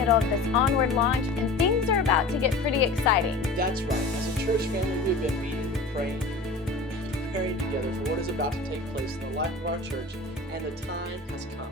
middle of this Onward launch, and things are about to get pretty exciting. That's right. As a church family, we've been meeting, praying, and preparing together for what is about to take place in the life of our church, and the time has come.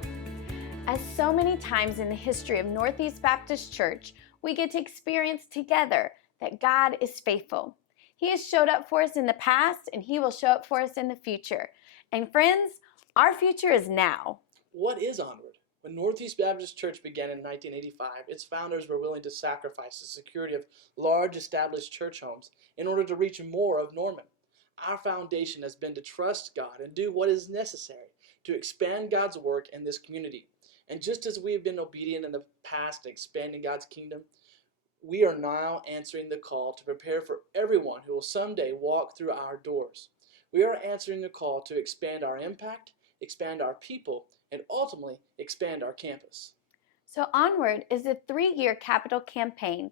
As so many times in the history of Northeast Baptist Church, we get to experience together that God is faithful. He has showed up for us in the past, and He will show up for us in the future. And friends, our future is now. What is Onward? When Northeast Baptist Church began in 1985, its founders were willing to sacrifice the security of large established church homes in order to reach more of Norman. Our foundation has been to trust God and do what is necessary to expand God's work in this community. And just as we have been obedient in the past in expanding God's kingdom, we are now answering the call to prepare for everyone who will someday walk through our doors. We are answering the call to expand our impact, expand our people, and ultimately expand our campus. So Onward is a 3-year capital campaign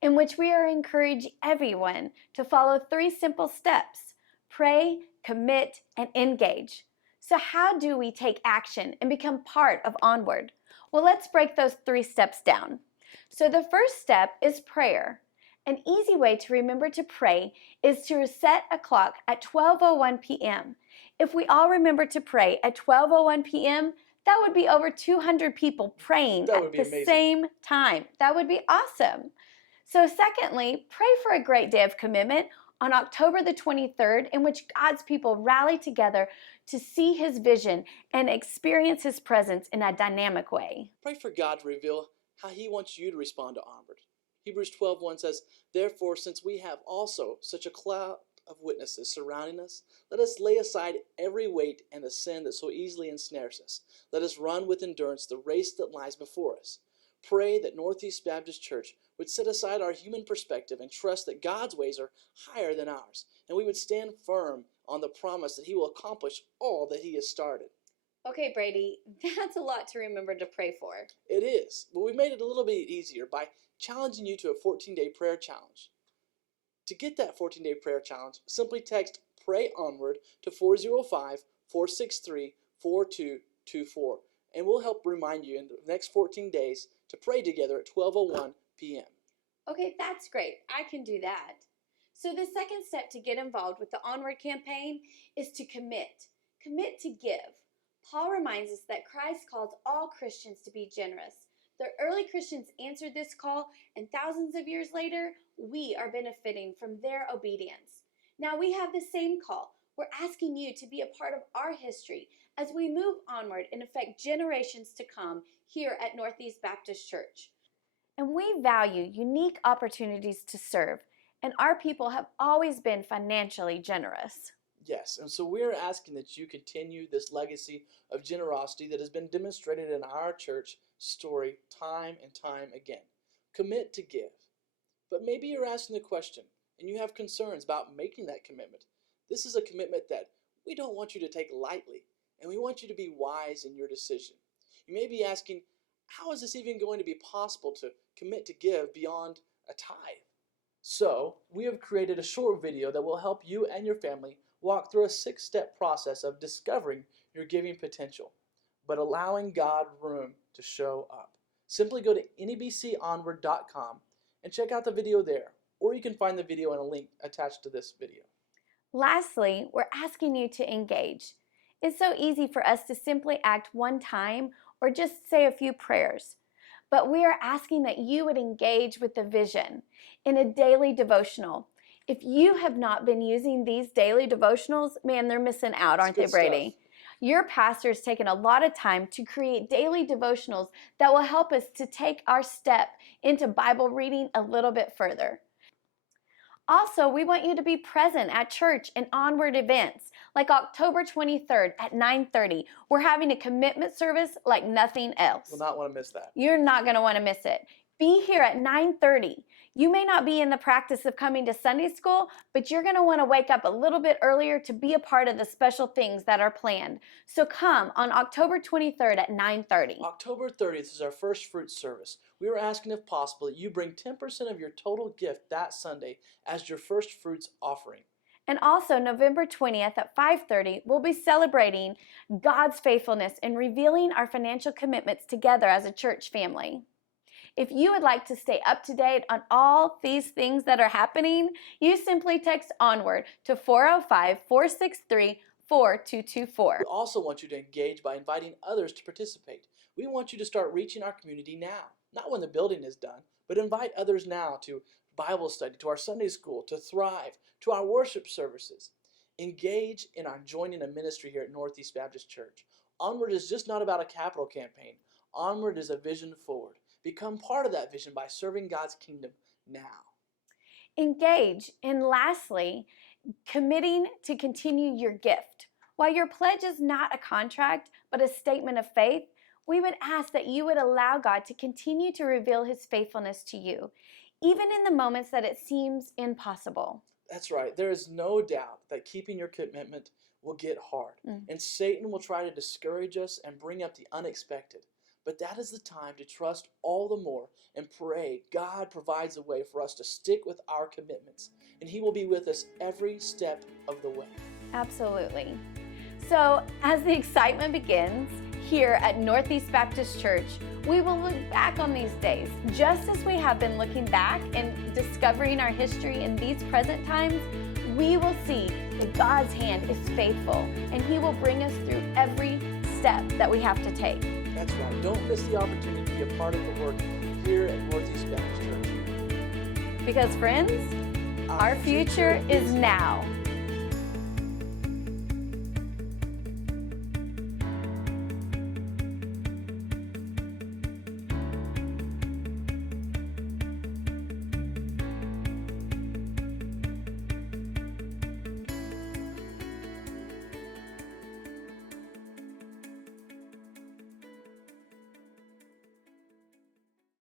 in which we are encouraging everyone to follow 3 simple steps: pray, commit, and engage. So how do we take action and become part of Onward? Well, let's break those 3 steps down. So the first step is prayer. An easy way to remember to pray is to set a clock at 12:01 p.m. If we all remember to pray at 12:01 p.m., that would be over 200 people praying at the same time. That would be awesome. So secondly, pray for a great day of commitment on October the 23rd, in which God's people rally together to see His vision and experience His presence in a dynamic way. Pray for God to reveal how He wants you to respond to Onward. Hebrews 12:1 says, "Therefore, since we have also such a cloud of witnesses surrounding us, let us lay aside every weight and the sin that so easily ensnares us. Let us run with endurance the race that lies before us." Pray that Northeast Baptist Church would set aside our human perspective and trust that God's ways are higher than ours, and we would stand firm on the promise that He will accomplish all that He has started. Okay, Brady, that's a lot to remember to pray for. It is, but we made it a little bit easier by challenging you to a 14-day prayer challenge. To get that 14-day prayer challenge, simply text Pray Onward to 405-463-4224, and we'll help remind you in the next 14 days to pray together at 12:01 p.m. Okay, that's great. I can do that. So the second step to get involved with the Onward campaign is to commit. Commit to give. Paul reminds us that Christ calls all Christians to be generous. The early Christians answered this call, and thousands of years later, we are benefiting from their obedience. Now we have the same call. We're asking you to be a part of our history as we move onward and affect generations to come here at Northeast Baptist Church. And we value unique opportunities to serve, and our people have always been financially generous. Yes, and so we're asking that you continue this legacy of generosity that has been demonstrated in our church story time and time again. Commit to give. But maybe you're asking the question and you have concerns about making that commitment. This is a commitment that we don't want you to take lightly, and we want you to be wise in your decision. You may be asking, how is this even going to be possible to commit to give beyond a tithe? So, we have created a short video that will help you and your family walk through a 6-step process of discovering your giving potential, but allowing God room to show up. Simply go to NEBConward.com and check out the video there, or you can find the video in a link attached to this video. Lastly, we're asking you to engage. It's so easy for us to simply act one time or just say a few prayers, but we are asking that you would engage with the vision in a daily devotional. If you have not been using these daily devotionals, man, they're missing out, aren't they, Brady? Stuff. Your pastor's taken a lot of time to create daily devotionals that will help us to take our step into Bible reading a little bit further. Also, we want you to be present at church and Onward events, like October 23rd at 9:30. We're having a commitment service like nothing else. You'll not want to miss that. You're not going to want to miss it. Be here at 9:30. You may not be in the practice of coming to Sunday school, but you're going to want to wake up a little bit earlier to be a part of the special things that are planned. So come on October 23rd at 9:30. October 30th is our first fruit service. We are asking if possible that you bring 10% of your total gift that Sunday as your first fruits offering. And also November 20th at 5:30, we'll be celebrating God's faithfulness and revealing our financial commitments together as a church family. If you would like to stay up to date on all these things that are happening, you simply text Onward to 405-463-4224. We also want you to engage by inviting others to participate. We want you to start reaching our community now, not when the building is done, but invite others now to Bible study, to our Sunday school, to Thrive, to our worship services. Engage in our joining a ministry here at Northeast Baptist Church. Onward is just not about a capital campaign. Onward is a vision forward. Become part of that vision by serving God's kingdom now. Engage, and lastly, committing to continue your gift. While your pledge is not a contract, but a statement of faith, we would ask that you would allow God to continue to reveal His faithfulness to you, even in the moments that it seems impossible. That's right. There is no doubt that keeping your commitment will get hard, and Satan will try to discourage us and bring up the unexpected. But that is the time to trust all the more and pray God provides a way for us to stick with our commitments, and He will be with us every step of the way. Absolutely. So, as the excitement begins here at Northeast Baptist Church, we will look back on these days, just as we have been looking back and discovering our history in these present times. We will see that God's hand is faithful, and He will bring us through every step that we have to take. That's right. Don't miss the opportunity to be a part of the work here at Northeast Baptist Church. Because friends, our future is now.